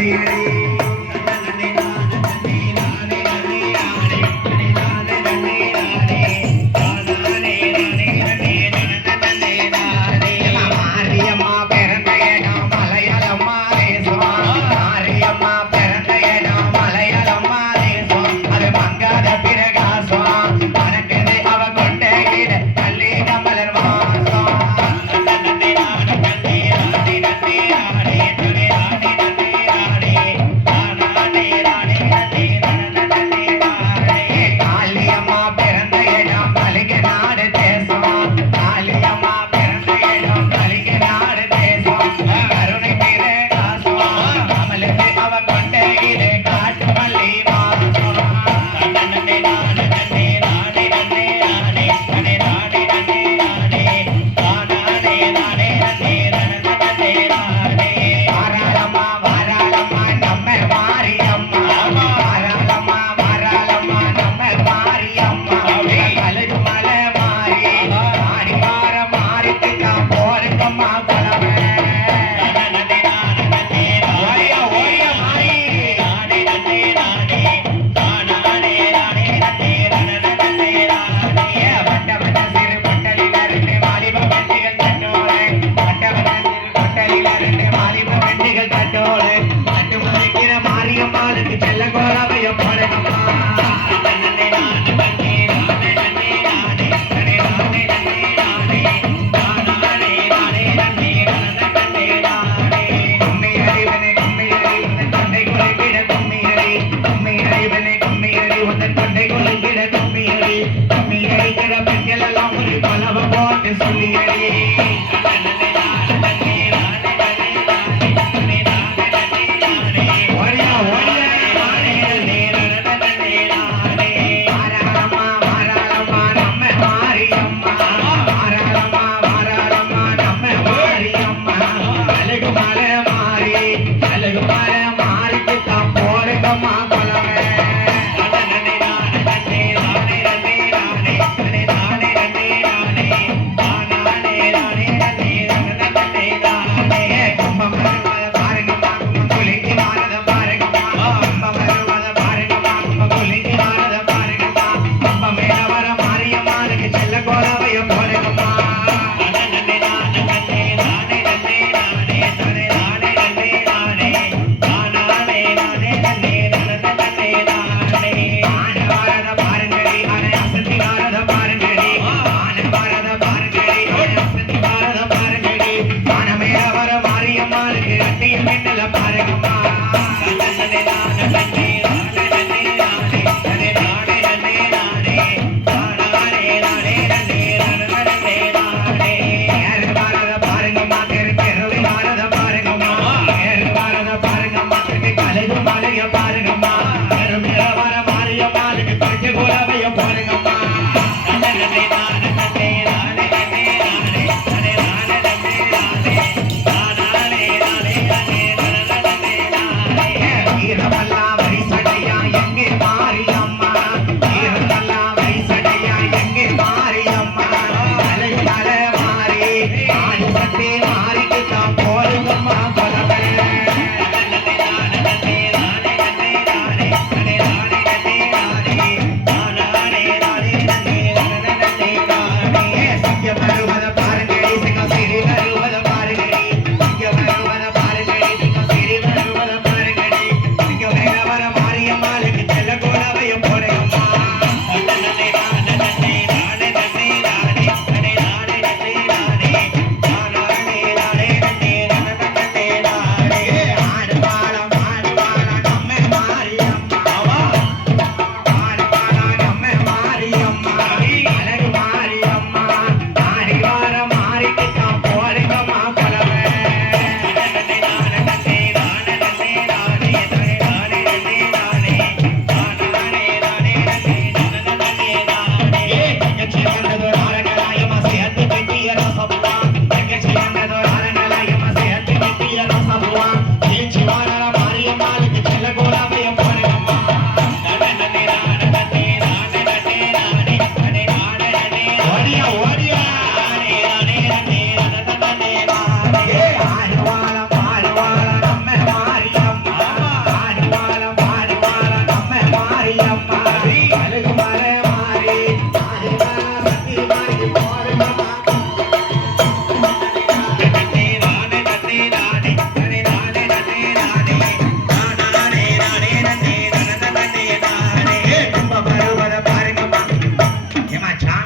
Yeah.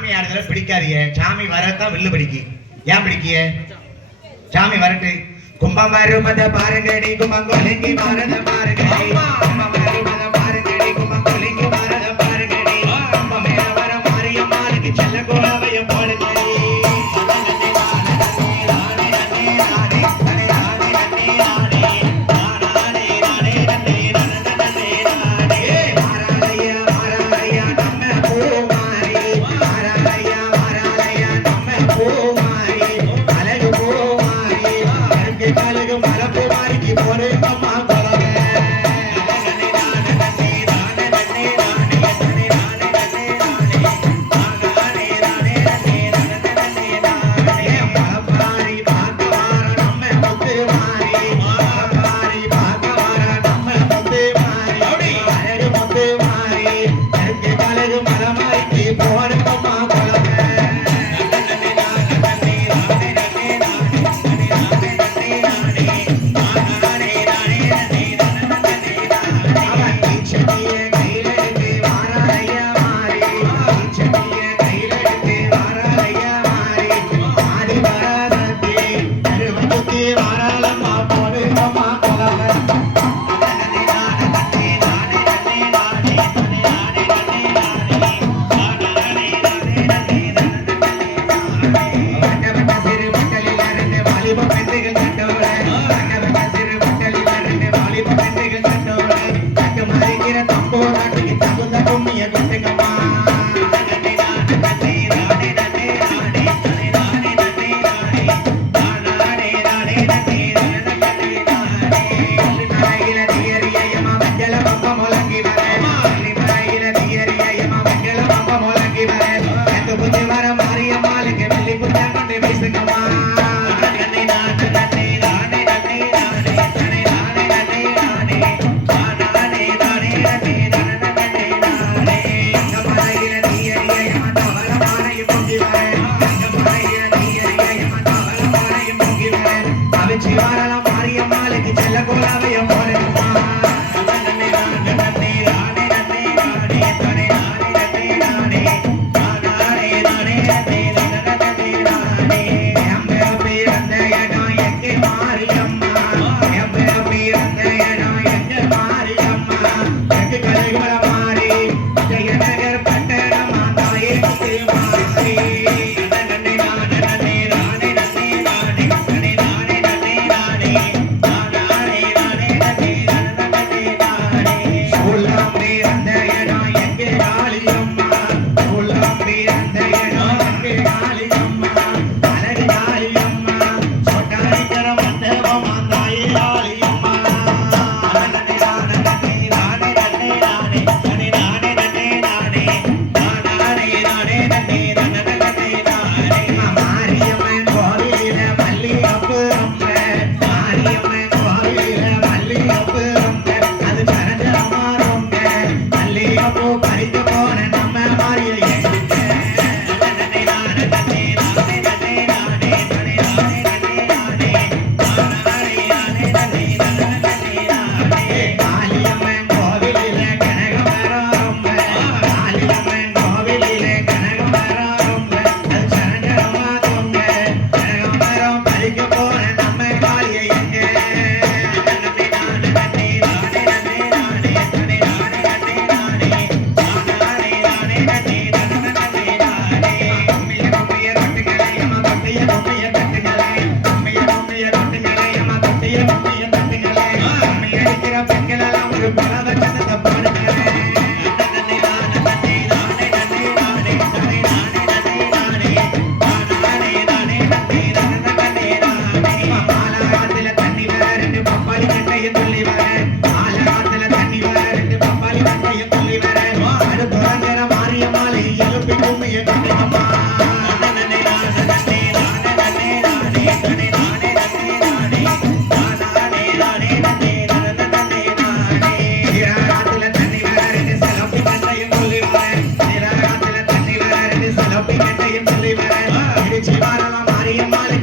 சாமி ஆடுதல பிடிக்காதீங்க. சாமி வரத்தான் வில்லு பிடிக்கி. ஏன் பிடிக்கிய? சாமி வரட்டு. கும்பமருமத பாருங்கடி பாருங்க மரத பாருங்கடி கும்பமருமத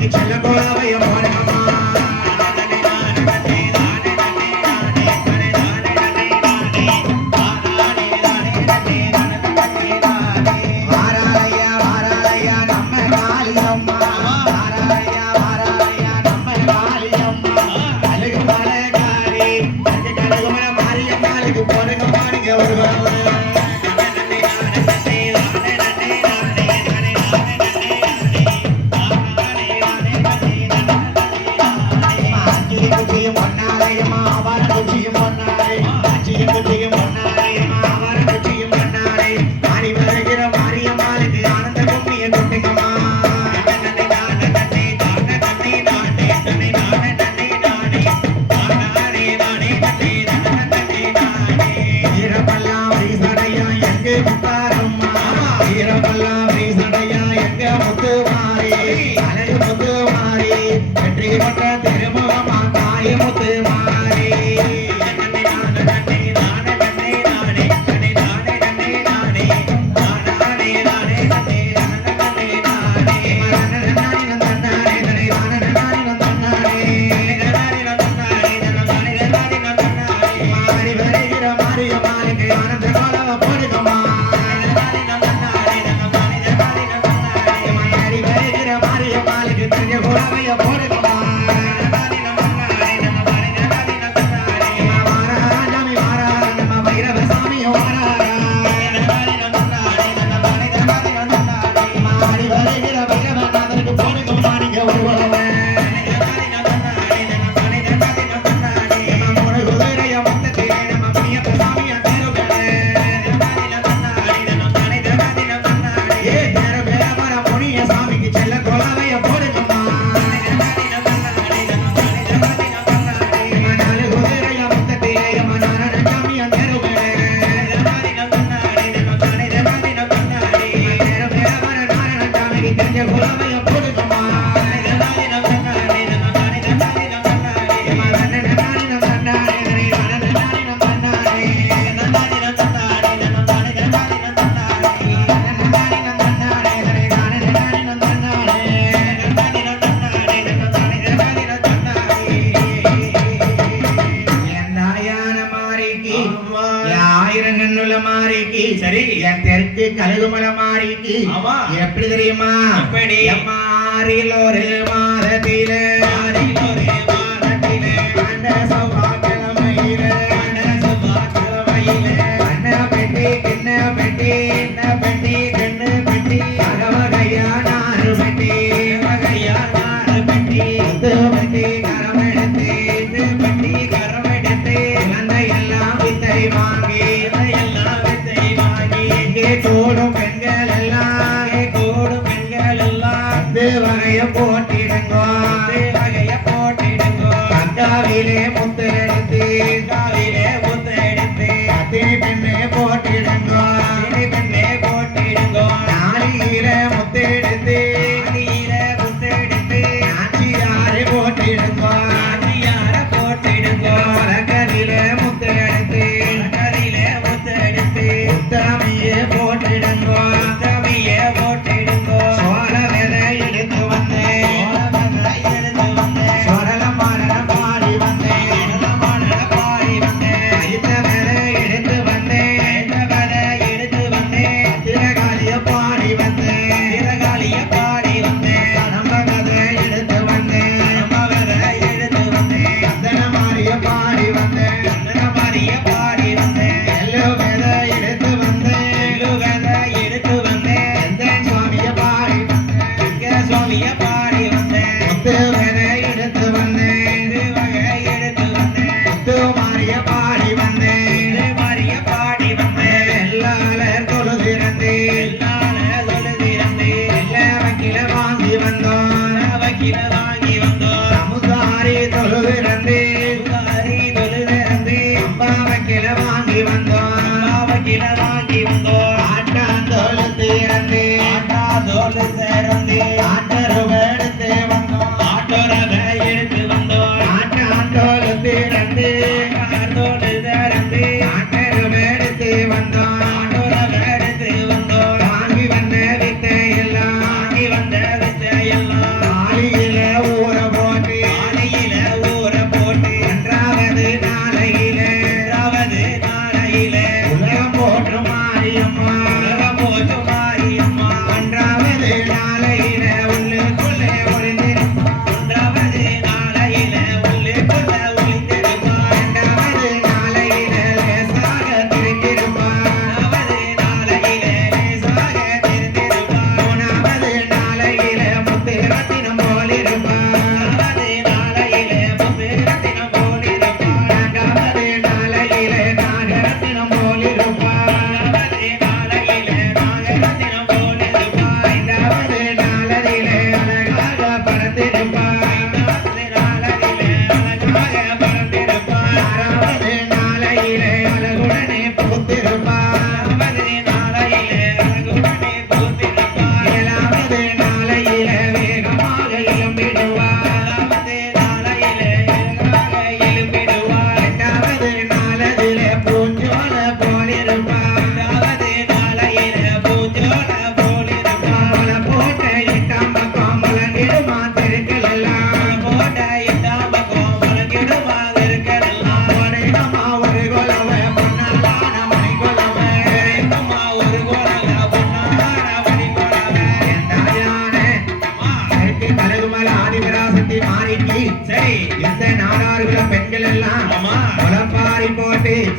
క్షణ గోళమయమాన மாறிக்கு. எப்படி தெரியுமா எப்படி? மாறில் ஒரு மாதத்தில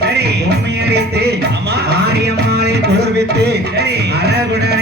சரி ஆமா. மாரியம்மாளை குளிர்வித்து அழகுடனே